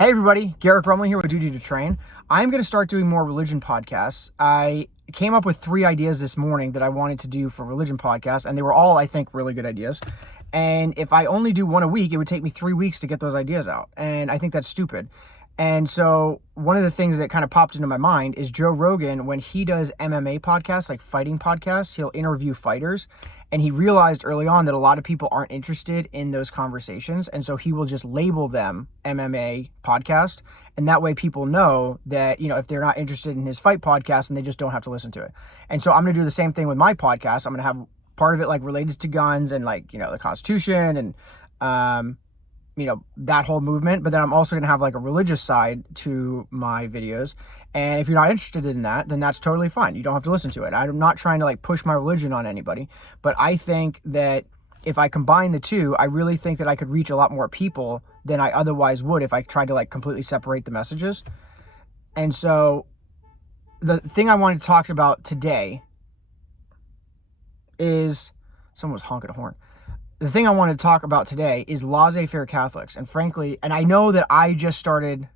Hey everybody, Garrett Grumley here with D2T. I'm going to start doing more religion podcasts. I came up with 3 ideas this morning that I wanted to do for religion podcasts, and they were all, I think, really good ideas. And if I only do one a week, it would take me 3 weeks to get those ideas out. And I think that's stupid. And so one of the things that kind of popped into my mind is Joe Rogan, when he does MMA podcasts, like fighting podcasts, he'll interview fighters. And he realized early on that a lot of people aren't interested in those conversations. And so he will just label them MMA podcast. And that way people know that, if they're not interested in his fight podcast, and they just don't have to listen to it. And so I'm going to do the same thing with my podcast. I'm going to have part of it like related to guns and like, the Constitution and, that whole movement. But then I'm also going to have like a religious side to my videos. And if you're not interested in that, then that's totally fine. You don't have to listen to it. I'm not trying to like push my religion on anybody, but I think that if I combine the two, I really think that I could reach a lot more people than I otherwise would if I tried to like completely separate the messages. And so the thing I wanted to talk about today is, someone was honking a horn. The thing I wanted to talk about today is laissez-faire Catholics. And frankly, and I know that I just started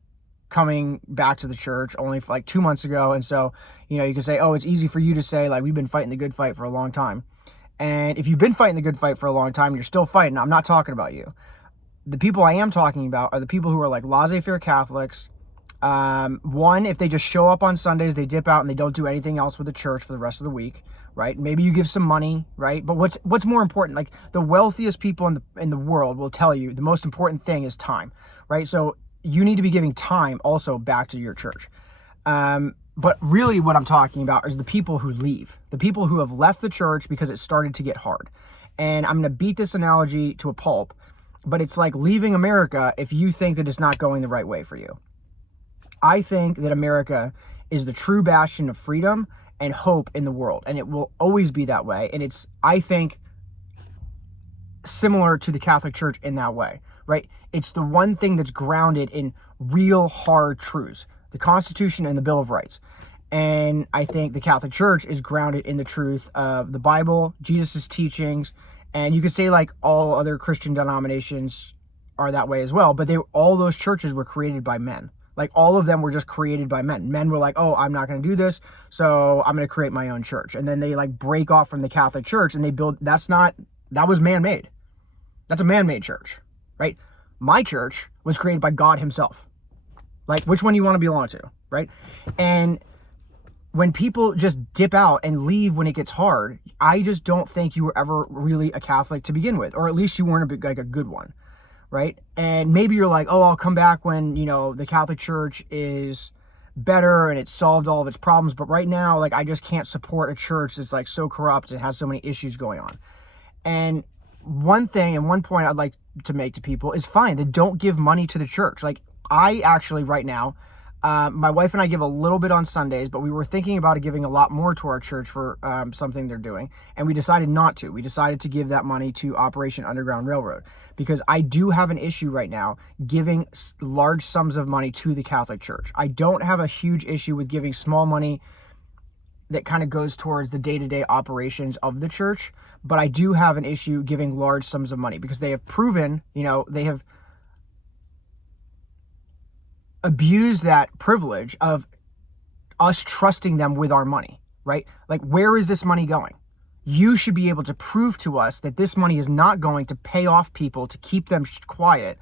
coming back to the church only for like 2 months ago. And so, you can say, oh, it's easy for you to say, like, we've been fighting the good fight for a long time. And if you've been fighting the good fight for a long time, you're still fighting. I'm not talking about you. The people I am talking about are the people who are like laissez-faire Catholics. One, if they just show up on Sundays, they dip out and they don't do anything else with the church for the rest of the week, right? Maybe you give some money, right? But what's more important, like the wealthiest people in the world will tell you the most important thing is time, right? So you need to be giving time also back to your church. But really what I'm talking about is the people who leave, the people who have left the church because it started to get hard. And I'm going to beat this analogy to a pulp, but it's like leaving America if you think that it's not going the right way for you. I think that America is the true bastion of freedom and hope in the world, and it will always be that way. And it's, I think, similar to the Catholic Church in that way, right? It's the one thing that's grounded in real hard truths, the Constitution and the Bill of Rights. And I think the Catholic Church is grounded in the truth of the Bible, Jesus' teachings, and you could say like all other Christian denominations are that way as well, but all those churches were created by men. Like all of them were just created by men. Men were like, oh, I'm not going to do this, so I'm going to create my own church. And then they like break off from the Catholic Church and they build, that was man-made. That's a man-made church, right? My church was created by God himself. Like, which one do you want to belong to, right? And when people just dip out and leave when it gets hard, I just don't think you were ever really a Catholic to begin with, or at least you weren't like a good one, right? And maybe you're like, oh, I'll come back when, the Catholic Church is better and it's solved all of its problems. But right now, like, I just can't support a church that's like so corrupt and has so many issues going on. And one thing and one point I'd like to make to people is fine, then don't give money to the church. Like I actually right now, my wife and I give a little bit on Sundays, but we were thinking about giving a lot more to our church for something they're doing. And we decided not to. We decided to give that money to Operation Underground Railroad because I do have an issue right now giving large sums of money to the Catholic Church. I don't have a huge issue with giving small money that kind of goes towards the day-to-day operations of the church. But I do have an issue giving large sums of money because they have proven, they have abused that privilege of us trusting them with our money, right? Like, where is this money going? You should be able to prove to us that this money is not going to pay off people to keep them quiet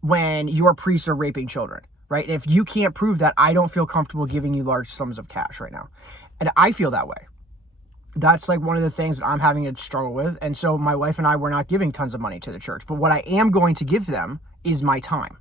when your priests are raping children, right? And if you can't prove that, I don't feel comfortable giving you large sums of cash right now. And I feel that way. That's like one of the things that I'm having to struggle with. And so my wife and I were not giving tons of money to the church. But what I am going to give them is my time.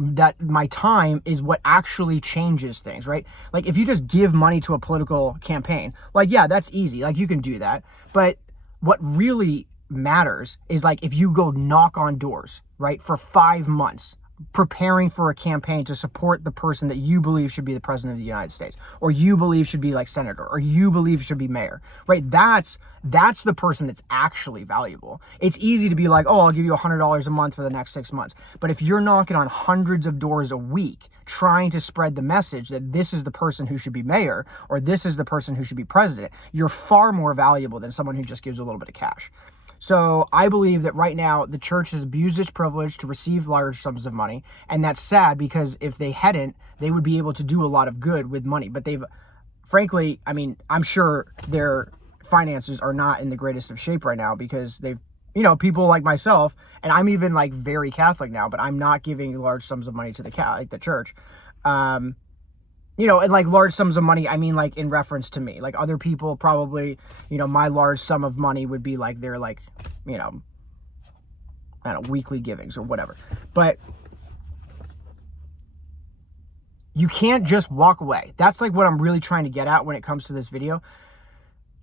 That my time is what actually changes things, right? Like if you just give money to a political campaign, like, yeah, that's easy. Like you can do that. But what really matters is like if you go knock on doors, right, for 5 months, preparing for a campaign to support the person that you believe should be the president of the United States, or you believe should be like senator, or you believe should be mayor, right? That's the person that's actually valuable. It's easy to be like, oh, I'll give you $100 a month for the next 6 months. But if you're knocking on hundreds of doors a week, trying to spread the message that this is the person who should be mayor, or this is the person who should be president, you're far more valuable than someone who just gives a little bit of cash. So I believe that right now the church has abused its privilege to receive large sums of money. And that's sad, because if they hadn't, they would be able to do a lot of good with money. But they've, frankly, I mean, I'm sure their finances are not in the greatest of shape right now, because they've, people like myself, and I'm even like very Catholic now, but I'm not giving large sums of money to the church. And like large sums of money, I mean, like in reference to me. Like other people probably, my large sum of money would be like their like, I don't know, weekly givings or whatever. But you can't just walk away. That's like what I'm really trying to get at when it comes to this video.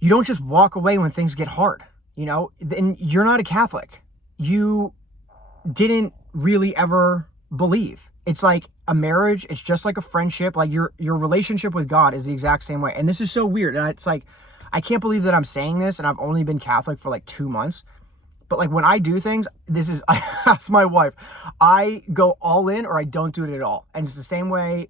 You don't just walk away when things get hard, and you're not a Catholic. You didn't really ever believe. It's like a marriage. It's just like a friendship. Like your relationship with God is the exact same way. And this is so weird. And it's like, I can't believe that I'm saying this, and I've only been Catholic for like 2 months. But like when I do things, I ask my wife, I go all in or I don't do it at all. And it's the same way,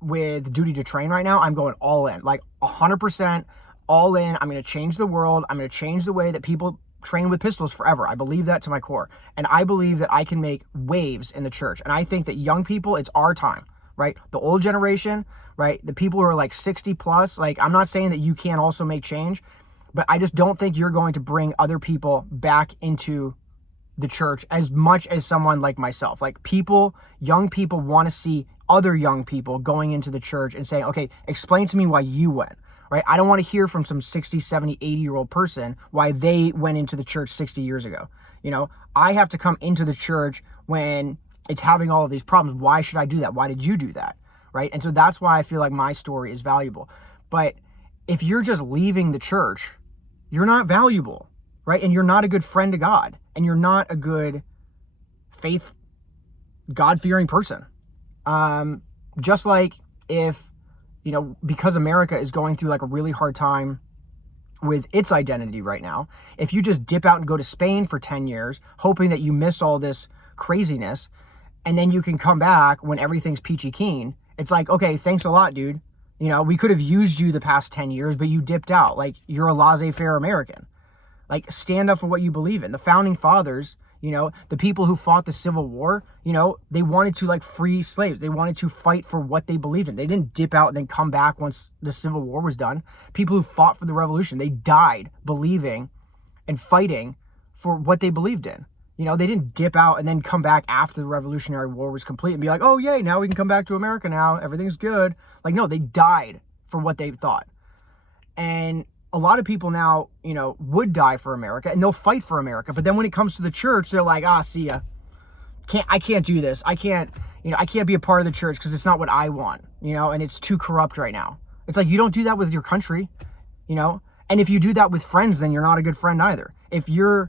with Duty to Train right now. I'm going all in, like 100% all in. I'm going to change the world. I'm going to change the way that people train with pistols forever. I believe that to my core. And I believe that I can make waves in the church. And I think that young people, it's our time, right? The old generation, right? The people who are like 60 plus, like I'm not saying that you can't also make change, but I just don't think you're going to bring other people back into the church as much as someone like myself. Like young people want to see other young people going into the church and saying, okay, explain to me why you went. Right? I don't want to hear from some 60, 70, 80-year-old person why they went into the church 60 years ago. I have to come into the church when it's having all of these problems. Why should I do that? Why did you do that? Right? And so that's why I feel like my story is valuable. But if you're just leaving the church, you're not valuable, right? And you're not a good friend to God, and you're not a good faith, God-fearing person. Just like if, because America is going through like a really hard time with its identity right now, if you just dip out and go to Spain for 10 years, hoping that you miss all this craziness, and then you can come back when everything's peachy keen, it's like, okay, thanks a lot, dude. We could have used you the past 10 years, but you dipped out. Like, you're a laissez-faire American. Like, stand up for what you believe in. The founding fathers, the people who fought the Civil War, they wanted to like free slaves. They wanted to fight for what they believed in. They didn't dip out and then come back once the Civil War was done. People who fought for the revolution, they died believing and fighting for what they believed in. They didn't dip out and then come back after the Revolutionary War was complete and be like, oh yay, now we can come back to America now. Everything's good. Like, no, they died for what they thought. And a lot of people now, would die for America and they'll fight for America. But then when it comes to the church, they're like, see ya. I can't do this. I can't be a part of the church because it's not what I want, and it's too corrupt right now. It's like, you don't do that with your country, and if you do that with friends, then you're not a good friend either. If you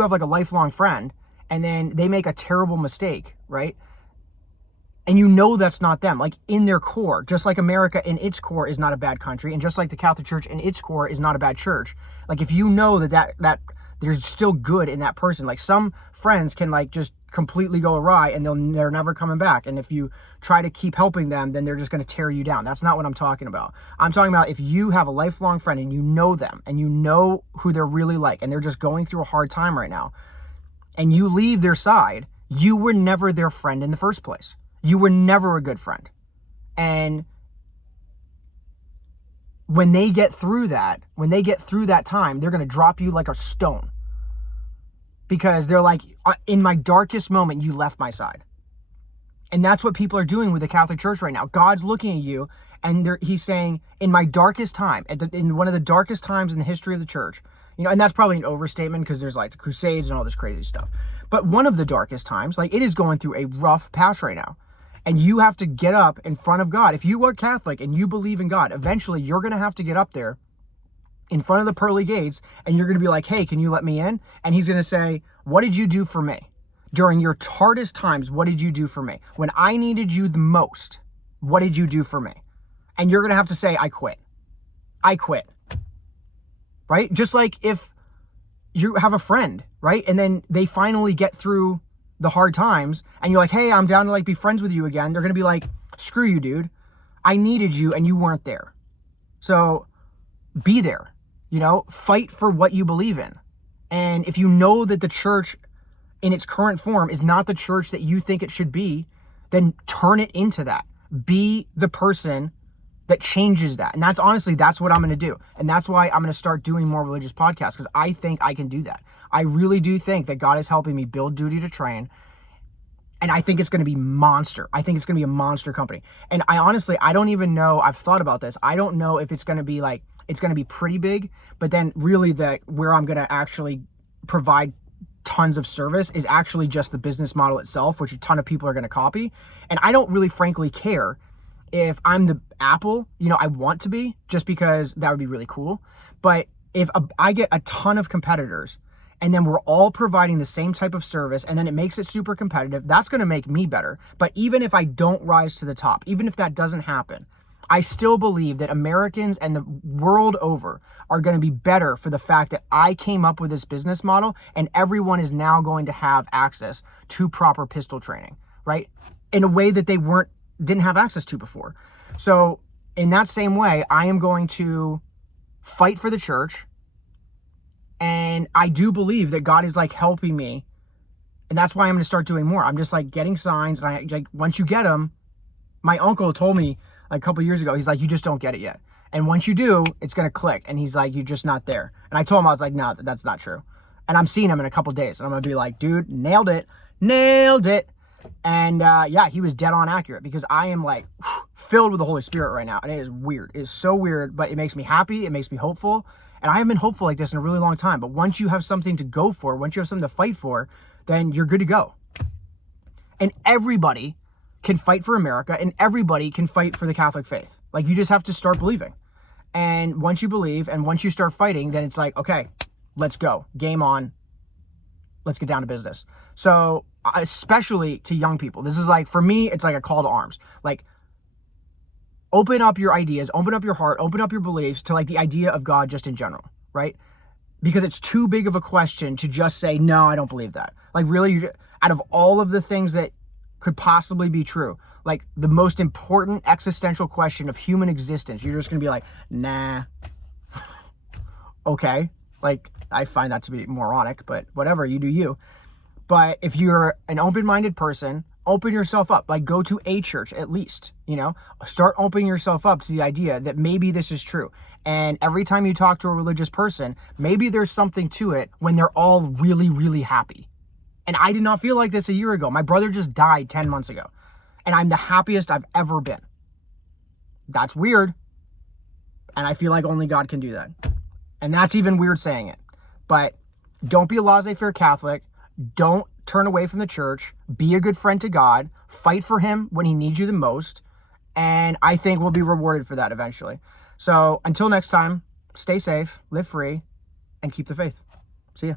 have like a lifelong friend and then they make a terrible mistake, right? And that's not them, like in their core, just like America in its core is not a bad country, and just like the Catholic Church in its core is not a bad church. Like, if you know that there's still good in that person, like some friends can like just completely go awry and they're never coming back. And if you try to keep helping them, then they're just going to tear you down. That's not what I'm talking about. I'm talking about if you have a lifelong friend and you know them and you know who they're really like, and they're just going through a hard time right now, and you leave their side, you were never their friend in the first place. You were never a good friend. And when they get through that time, they're going to drop you like a stone. Because they're like, in my darkest moment, you left my side. And that's what people are doing with the Catholic Church right now. God's looking at you, and he's saying, in my darkest time, in one of the darkest times in the history of the church, and that's probably an overstatement because there's like the Crusades and all this crazy stuff. But one of the darkest times, like, it is going through a rough patch right now. And you have to get up in front of God. If you are Catholic and you believe in God, eventually you're going to have to get up there in front of the pearly gates, and you're going to be like, hey, can you let me in? And he's going to say, what did you do for me? During your hardest times, what did you do for me? When I needed you the most, what did you do for me? And you're going to have to say, I quit. I quit. Right? Just like if you have a friend, right? And then they finally get through the hard times and you're like, hey, I'm down to like be friends with you again. They're going to be like, screw you, dude. I needed you and you weren't there. So be there, fight for what you believe in. And if you know that the church in its current form is not the church that you think it should be, then turn it into that. Be the person that changes that. And that's what I'm going to do. And that's why I'm going to start doing more religious podcasts, because I think I can do that. I really do think that God is helping me build Duty to Train. And I think it's going to be monster. I think it's going to be a monster company. And I don't even know, I've thought about this. I don't know if it's going to be like, it's going to be pretty big, but then really where I'm going to actually provide tons of service is actually just the business model itself, which a ton of people are going to copy. And I don't really frankly care if I'm the Apple, I want to be, just because that would be really cool. But if I get a ton of competitors and then we're all providing the same type of service and then it makes it super competitive, that's going to make me better. But even if I don't rise to the top, even if that doesn't happen, I still believe that Americans and the world over are going to be better for the fact that I came up with this business model and everyone is now going to have access to proper pistol training, right? In a way that they didn't have access to before. So in that same way, I am going to fight for the church. And I do believe that God is like helping me. And that's why I'm going to start doing more. I'm just like getting signs. And once you get them, my uncle told me like a couple years ago, he's like, you just don't get it yet. And once you do, it's going to click. And he's like, you're just not there. And I told him, I was like, no, that's not true. And I'm seeing him in a couple days. And I'm going to be like, dude, nailed it. And he was dead on accurate, because I am like filled with the Holy Spirit right now. And it is weird. It is so weird, but it makes me happy. It makes me hopeful. And I haven't been hopeful like this in a really long time. But once you have something to go for, once you have something to fight for, then you're good to go. And everybody can fight for America, and everybody can fight for the Catholic faith. Like, you just have to start believing. And once you believe and once you start fighting, then it's like, okay, let's go. Game on. Let's get down to business. So especially to young people, this is like, for me, it's like a call to arms. Like, open up your ideas, open up your heart, open up your beliefs to like the idea of God just in general, right? Because it's too big of a question to just say, no, I don't believe that. Like, really, out of all of the things that could possibly be true, like the most important existential question of human existence, you're just going to be like, nah. Okay. Like, I find that to be moronic, but whatever, you do you. But if you're an open-minded person, open yourself up. Like, go to a church at least, start opening yourself up to the idea that maybe this is true. And every time you talk to a religious person, maybe there's something to it when they're all really, really happy. And I did not feel like this a year ago. My brother just died 10 months ago. And I'm the happiest I've ever been. That's weird. And I feel like only God can do that. And that's even weird saying it. But don't be a laissez-faire Catholic. Don't turn away from the church. Be a good friend to God. Fight for him when he needs you the most. And I think we'll be rewarded for that eventually. So until next time, stay safe, live free, and keep the faith. See ya.